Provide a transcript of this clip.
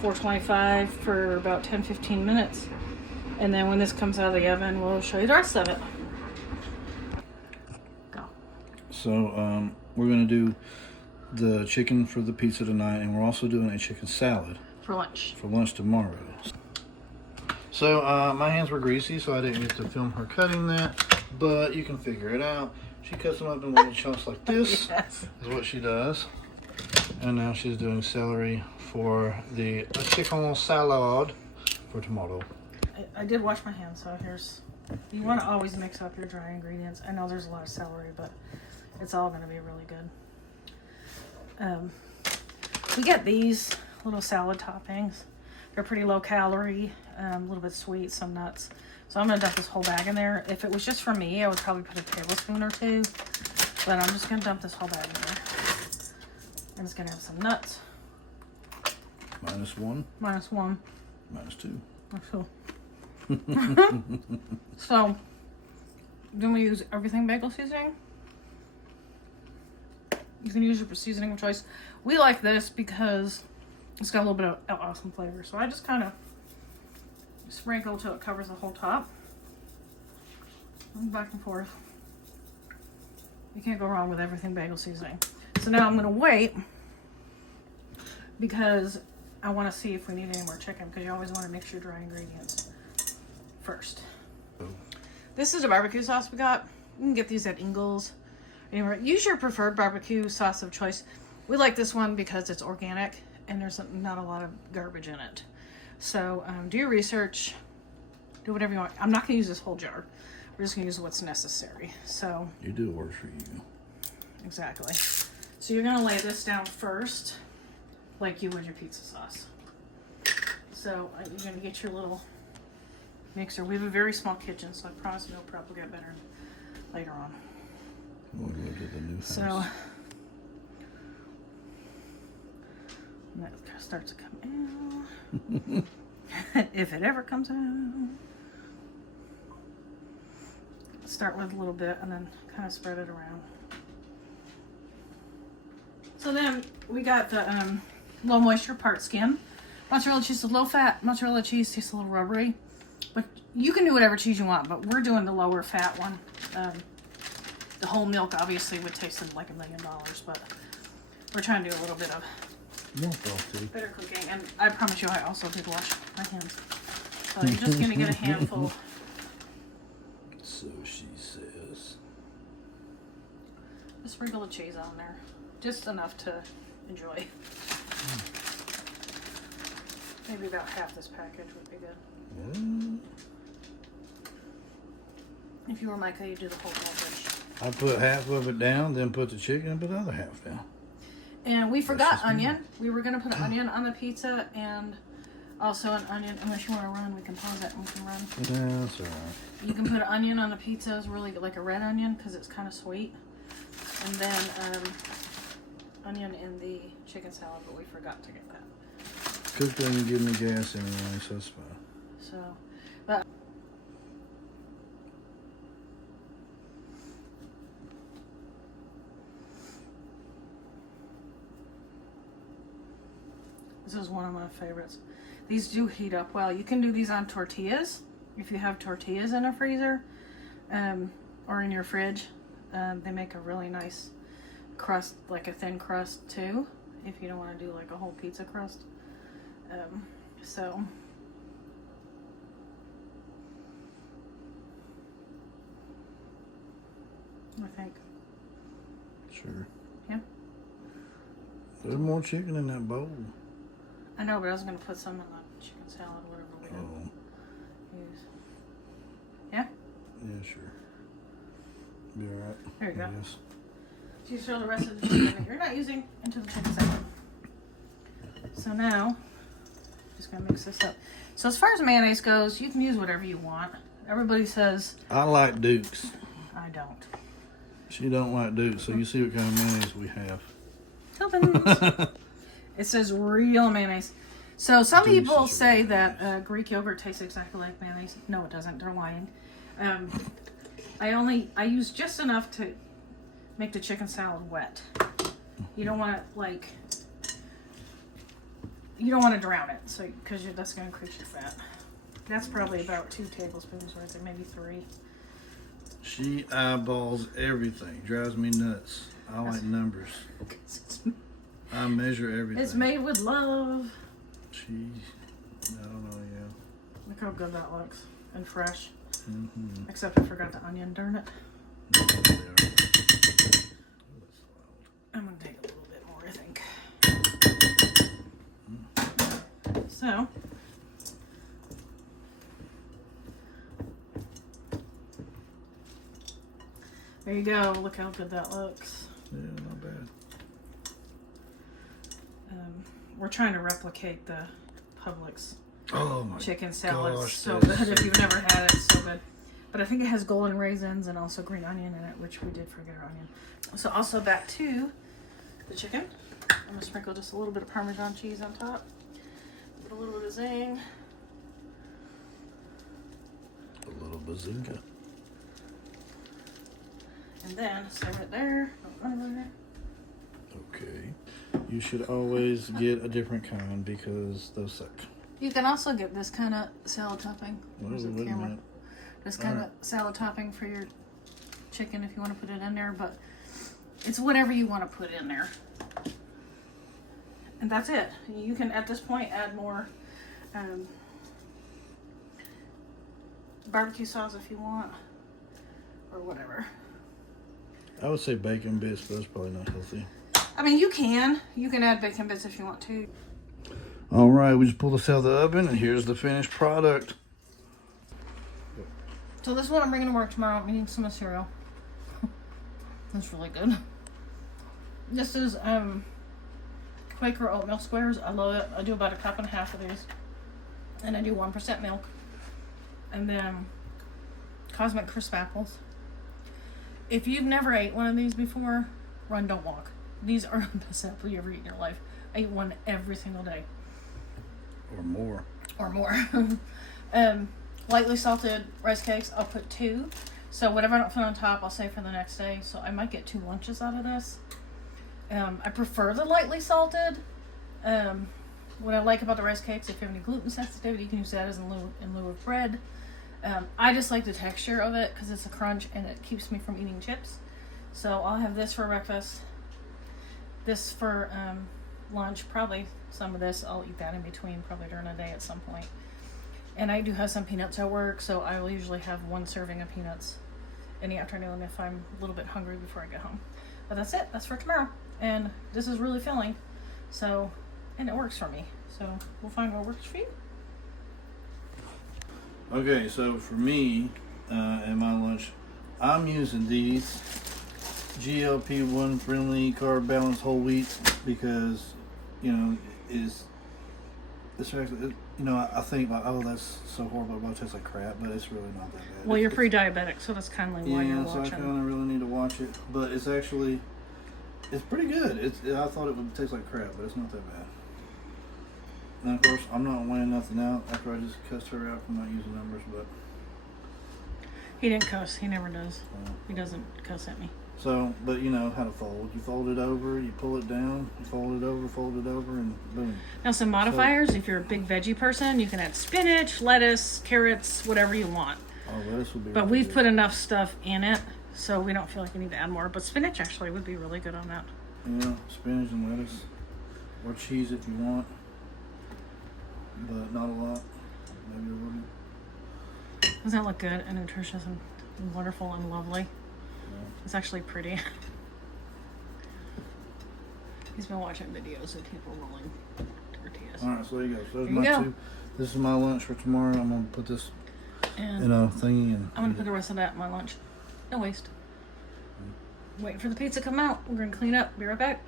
425 for about 10-15 minutes. And then when this comes out of the oven, we'll show you the rest of it. Go. So we're going to do the chicken for the pizza tonight, and we're also doing a chicken salad For lunch. for lunch tomorrow. So my hands were greasy, so I didn't get to film her cutting that, but you can figure it out. She cuts them up in little chunks like this. Yes. Is what she does. And now she's doing celery for the chicken salad for tomorrow. I did wash my hands, so here's... You want to always mix up your dry ingredients. I know there's a lot of celery, but it's all going to be really good. We get these little salad toppings. They're pretty low calorie, a little bit sweet, some nuts. So I'm going to dump this whole bag in there. If it was just for me, I would probably put a tablespoon or two. But I'm just going to dump this whole bag in there. And it's going to have some nuts. -1. -1. -2. So, so then we use everything bagel seasoning. You can use your seasoning of choice. We like this because it's got a little bit of awesome flavor. So I just kind of sprinkle till it covers the whole top. And back and forth. You can't go wrong with everything bagel seasoning. So now I'm going to wait because I want to see if we need any more chicken, because you always want to mix your dry ingredients first. This is a barbecue sauce we got. You can get these at Ingles. Anyway, use your preferred barbecue sauce of choice. We like this one because it's organic and there's not a lot of garbage in it. So do your research. Do whatever you want. I'm not going to use this whole jar. We're just going to use what's necessary. So You do what works for you. exactly. So you're going to lay this down first, like you would your pizza sauce. So you're going to get your little mixer. We have a very small kitchen, so I promise meal prep will get better later on. We'll go to the new house. So and that starts to come out. If it ever comes out. Start with a little bit and then kind of spread it around. So then we got the low moisture part skim. Mozzarella cheese is low fat. Mozzarella cheese tastes a little rubbery. But you can do whatever cheese you want, but we're doing the lower fat one. The whole milk obviously would taste like $1 million, but we're trying to do a little bit of better cooking. And I promise you I also did wash my hands. So you're just going to get a handful. So she says. Just sprinkle the cheese on there. Just enough to enjoy. Maybe about half this package would be good. If you were Micah, you'd do the whole package. I put half of it down, then put the chicken and put the other half down. And we forgot onion. We were going to put an onion on the pizza and also an onion. Unless you want to run, we can pause it and we can run. Yeah, that's all right. You can put an onion on the pizza. It's really like a red onion because it's kind of sweet. And then onion in the chicken salad, but we forgot to get that. Cook doesn't give me gas anyway, so that's fine. So, but this is one of my favorites. These do heat up well. You can do these on tortillas if you have tortillas in a freezer or in your fridge. They make a really nice crust, like a thin crust too, if you don't want to do like a whole pizza crust. So I think. Sure. Yeah. There's more chicken in that bowl. I know, but I was going to put some in the chicken salad, whatever we use. Yeah? Yeah, sure. Be alright. There you go. Yes. So you throw the rest of the chicken that you're not using into the chicken salad. So now, just going to mix this up. So as far as mayonnaise goes, you can use whatever you want. Everybody says... I like Duke's. I don't. She don't like Duke's, so you see what kind of mayonnaise we have. Tell It says real mayonnaise. So some Duke's people is say real that Greek yogurt tastes exactly like mayonnaise. No, it doesn't. They're lying. I use just enough to make the chicken salad wet. You don't want it like you don't want to drown it, so because that's going to increase your fat. That's probably about 2 tablespoons, or I'd say maybe 3. She eyeballs everything. Drives me nuts. I like numbers. I measure everything. It's made with love. I don't know, yeah. Look how good that looks. And fresh. Mm-hmm. Except I forgot the onion, darn it. I'm going to take a little bit more, I think. So. There you go. Look how good that looks. Yeah, not bad. We're trying to replicate the Publix Oh my chicken salad. gosh, It's so that is good. so If you've never had it, it's so good. But I think it has golden raisins and also green onion in it, which we did forget our onion. So also back to the chicken. I'm going to sprinkle just a little bit of Parmesan cheese on top. Put a little bit of zing. A little bazooka. And then save it there. Don't run over Okay. You should always get a different kind because those suck. You can also get this kind of salad topping. Where's the Wait a camera? minute. This kind of salad topping for your chicken if you want to put it in there, but it's whatever you want to put in there. And that's it. You can, at this point, add more barbecue sauce if you want, or whatever. I would say bacon bits, but that's probably not healthy. I mean, you can add bacon bits if you want to. All right, we just pulled this out of the oven, and here's the finished product. So this is what I'm bringing to work tomorrow. I'm eating some cereal. That's really good. This is Quaker oatmeal squares. I love it. I do about 1.5 cups of these, and I do 1% milk, and then Cosmic Crisp apples. If you've never ate one of these before, run, don't walk. These are the best apple you ever eat in your life. I eat one every single day. Or more. Or more. Lightly salted rice cakes, I'll put 2. So whatever I don't put on top, I'll save for the next day. So I might get 2 lunches out of this. I prefer the lightly salted. What I like about the rice cakes, if you have any gluten sensitivity, you can use that as in lieu of bread. I just like the texture of it because it's a crunch and it keeps me from eating chips. So I'll have this for breakfast. This for lunch. Probably some of this. I'll eat that in between, probably during the day at some point. And I do have some peanuts at work, so I will usually have 1 serving of peanuts in the afternoon if I'm a little bit hungry before I get home. But that's it. That's for tomorrow. And this is really filling. So, and it works for me. So we'll find what works for you. Okay, so for me, and my lunch, I'm using these GLP-1 friendly carb balanced whole wheat because, you know, it's actually, you know, I think like, oh, that's so horrible, it tastes like crap, but it's really not that bad. Well, you're pre-diabetic, so that's kind of why you're so watching. I kind of really need to watch it, but it's actually, it's pretty good. I thought it would taste like crap, but it's not that bad. And of course, I'm not weighing nothing out after I just cussed her out for not using numbers, but. He didn't cuss. He never does. He doesn't cuss at me. So, but you know how to fold. You fold it over, you pull it down, you fold it over, and boom. Now, some modifiers, if you're a big veggie person, you can add spinach, lettuce, carrots, whatever you want. Oh, lettuce would be But really we've good. put enough stuff in it, so we don't feel like we need to add more. But spinach actually would be really good on that. Yeah, spinach and lettuce. Or cheese if you want. But not a lot. Maybe a little. Doesn't that look good and nutritious and wonderful and lovely? Yeah. It's actually pretty. He's been watching videos of people rolling tortillas. Alright, so there you go. So there's There you my go. 2. This is my lunch for tomorrow. I'm going to put this And in a thingy. And I'm going to put the rest of that in my lunch. No waste. Waiting for the pizza to come out. We're going to clean up. Be right back.